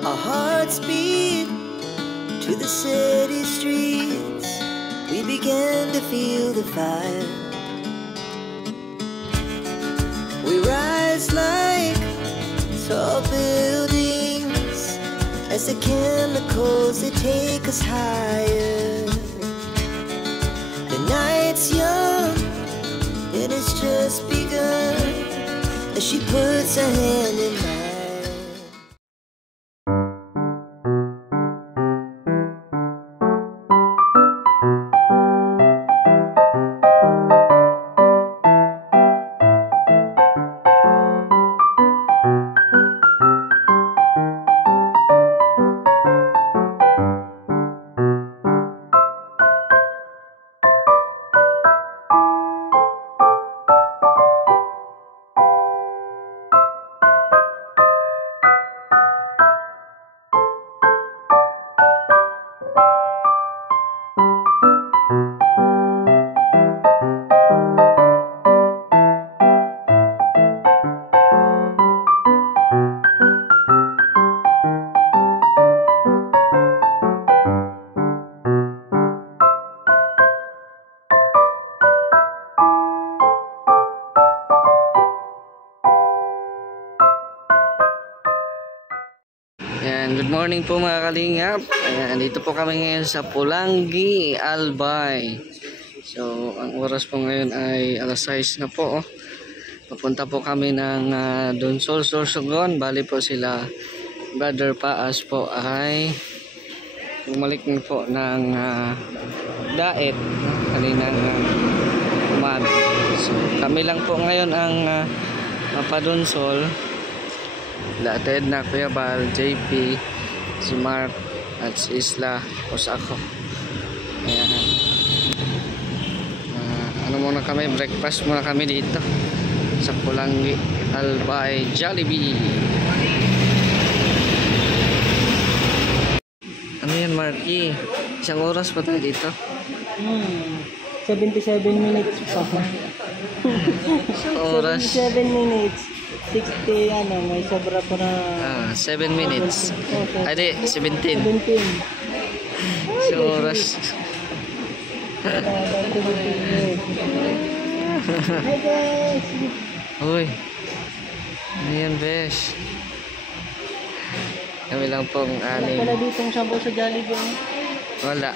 Our hearts beat to the city streets. We began to feel the fire. We rise like tall buildings as the chemicals, they take us higher. The night's young, it has just begun as she puts her hand in mine. Good morning po mga kalingap. Ayan, dito po kami ngayon sa Pulangi, Albay. So, ang oras po ngayon ay alas 6 na po. Papunta po kami ng Donsol, Sorsogon. Bali po sila, Brother Paas po ay bumalik na po ng daet kaninang umaga. So, kami lang po ngayon ang mapadonsol. Lated na Kuya Bal, JP, si Mark at si Isla o sa ako. Ayan. Ano muna kami, breakfast muna kami dito sa Pulangi, Albay, Jollibee. Ano yan, Marky? Isang oras pa tayo dito? 77 minutes pa. Isang oras. 77 minutes. 60 may sobra pa na 7 minutes. Ay di, 17. 17. Isang oras. Hi guys. Uy. Ano yan, besh? Kami lang pong anim. Wala ditong sabaw sa Jollibee. Wala.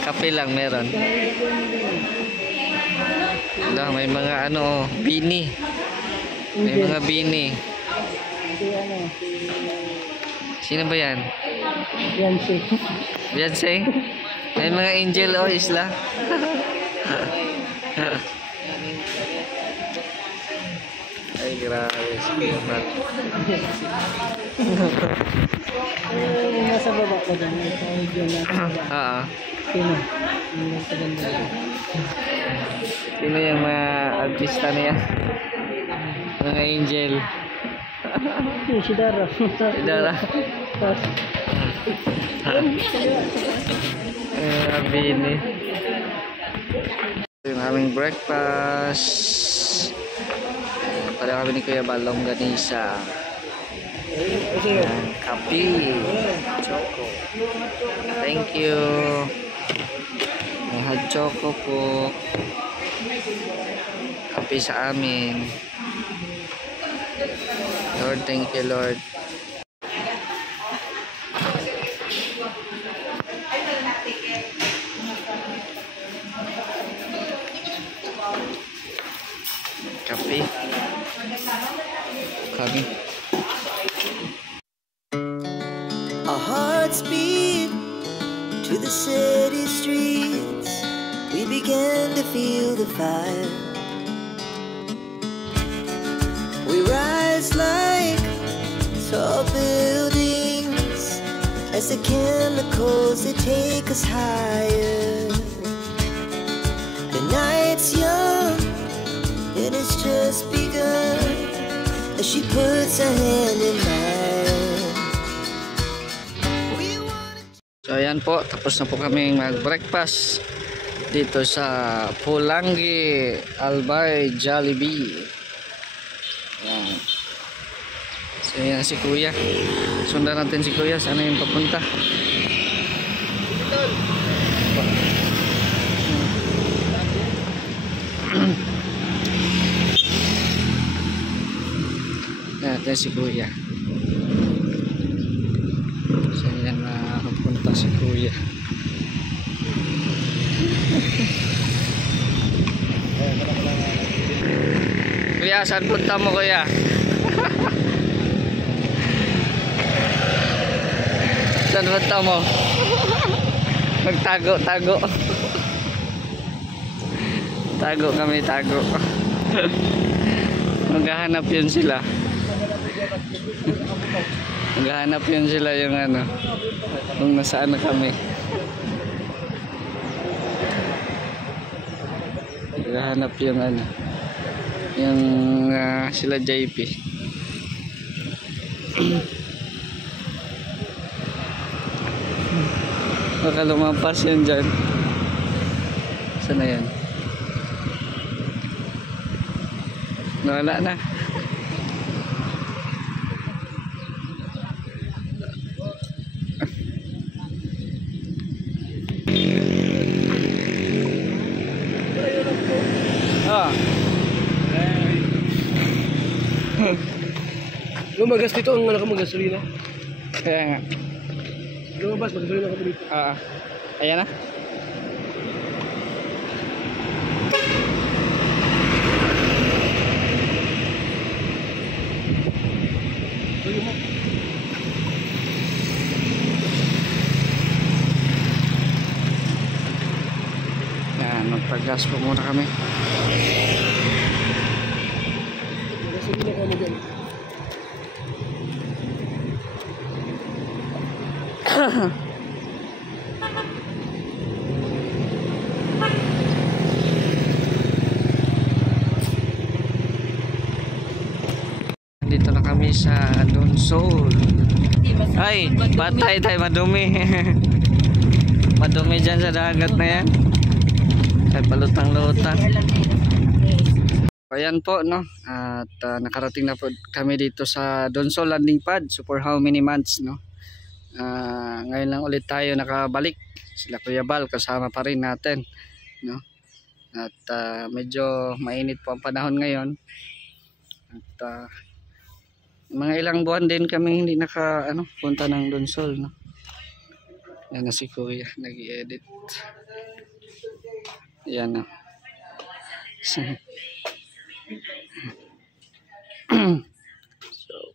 Kape lang meron. Wala, may mga bini. May mga bini. Sino ba yan? Beyonce. Beyonce? May mga angel o Isla. Ay, grabe. Sige, Mark. Nasa baba ko dyan. Sino? Sino yung mga artista niya? Mga angel. Si Dara. Si Dara. Bini. Yung aming breakfast. Pala kami ni Kuya Balong ganisa. Kape. Choco. Thank you. May hot choco po. Kape sa amin. Lord, thank you Lord. Kape. Kami. Our hearts beat to the city streets. We began to feel the fire. We rise like tall buildings as the chemicals, they take us higher. The night's young, it has just begun as she puts her hand in mine. So ayan po, tapos na po kami mag-breakfast dito sa Pulangi, Albay, Jollibee. So yan si Kuya. Sundan natin si Kuya. Sana yung papunta. Natin si Kuya. So yan na papunta si Kuya. Kuya, saan punta mo Kuya? Saan punta mo? Magtago. Tago kami, tago. Maghahanap yun sila. Maghahanap yun sila yung ano, kung nasaan na kami. Maghahanap yung ano, yung sila JP. Baka lumampas yun dyan. Saan na yan? Wala na. Lumagas dito ang anak ko magasolina. Kaya nga. Lumabas, magasolina ka dito. Ayan na. Yan, magpag-gas po muna kami. Magasolina ka mo dyan. Dito na kami sa Donsol. Ay, patay tayo, madumi. Madumi dyan sa dagat na yan. Ay, palutang-lutang. Ayan po, no? At nakarating na po kami dito sa Donsol landing pad. So for how many months, no? Ngayon lang ulit tayo nakabalik. Sila Kuya Bal, kasama pa rin natin, no? At medyo mainit po ang panahon ngayon. At mga ilang buwan din kami hindi punta ng Donsol, no? Yan na si Kuya, nag-i-edit. Yan na. So,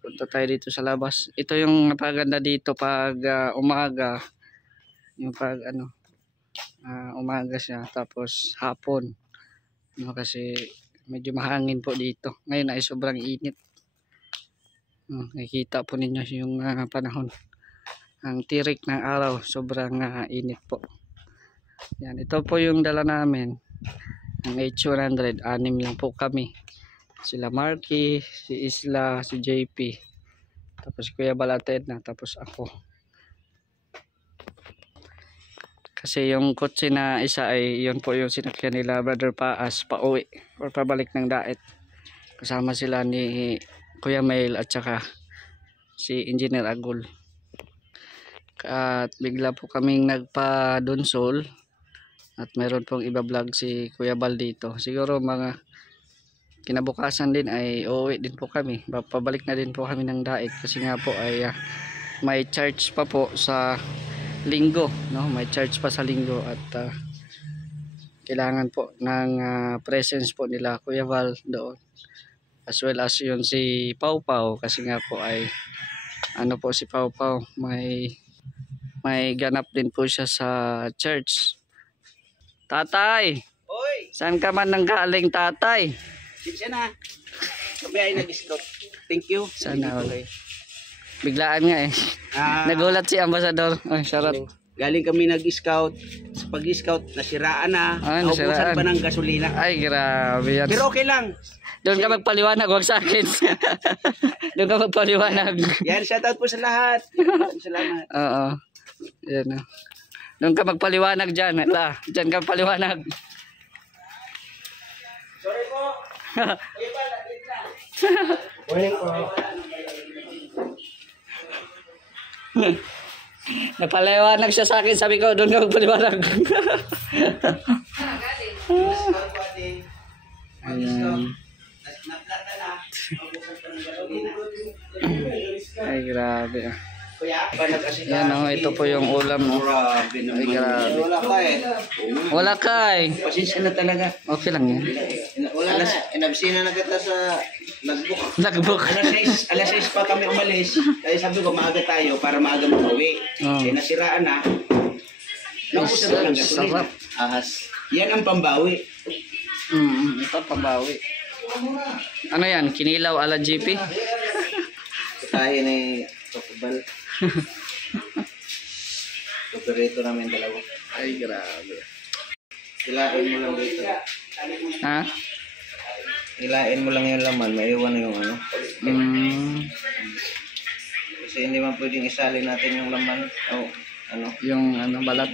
punta tayo dito sa labas. Ito yung napaganda dito pag umaga. Yung pag umaga siya, tapos hapon. No, kasi medyo mahangin po dito. Ngayon ay sobrang init. Nakikita po ninyo yung panahon. Ang tirik ng araw, sobrang init po. Yan, ito po yung dala namin. Ang H100, 6 lang po kami. Sila Marky, si Isla, si JP. Tapos Kuya Balated na, tapos ako. Kasi yung kotse na isa ay yun po yung sinakyan nila Brother Paas pauwi or pabalik ng Daet. Kasama sila ni Kuya Mail at saka si Engineer Agul. At bigla po kaming nagpa-Donsol at meron pong iba-vlog si Kuya Bal dito. Siguro mga kinabukasan din ay uuwi din po kami. Pabalik na din po kami ng Daet kasi nga po ay may charge pa po sa linggo, no? May charge pa sa linggo at kailangan po ng presence po nila Kuya Val doon. As well as yun si Pau Pau kasi nga po ay po si Pau Pau may ganap din po siya sa church. Tatay! Oy! Saan ka man nang galing, tatay? Siya na. Kami ay nag-scout. Thank you. Sana all. Biglaan nga eh. Nagulat si Ambassador. Ay, sarap. Galing kami nag-scout. Sa pag-scout, nasiraan na. Naubusan pa ng gasolina. Ay, grabe yan. Pero okay lang. Doon ka magpaliwanag, huwag sa akin. Doon ka magpaliwanag. Yan, shoutout po sa lahat. Salamat. Oo. Yan na. Doon ka magpaliwanag dyan. Dyan ka magpaliwanag. Sorry po. Morning po. Napaliwanag siya sa akin. Sabi ko, doon ka magpaliwanag. Ayan. Ay, grabe ah. Yan oh, ito po yung ulam mo. Ay, grabe. Wala ka eh. Pasensya na talaga. Okay lang yan. Wala na. Inabsina na kita sa logbook. Logbook. Alas 6 pa kami umalis. Kaya sabi ko, maaga tayo para maaga makauwi. Oh. Kaya nasiraan na. Naubusan na lang gasolina. Sarap. Ahas. Yan ang pambawi. Ito pabawi. Ano yan? Kinilaw ala GP? Tayo na yung kapabal. Operito namin dalawa. Ay, grabe. Hilain mo lang dito. Ha? Hilain mo lang yung laman. Maiwan na yung ano. Kasi hindi man pwedeng isali natin yung laman. O ano. Yung ano, balat.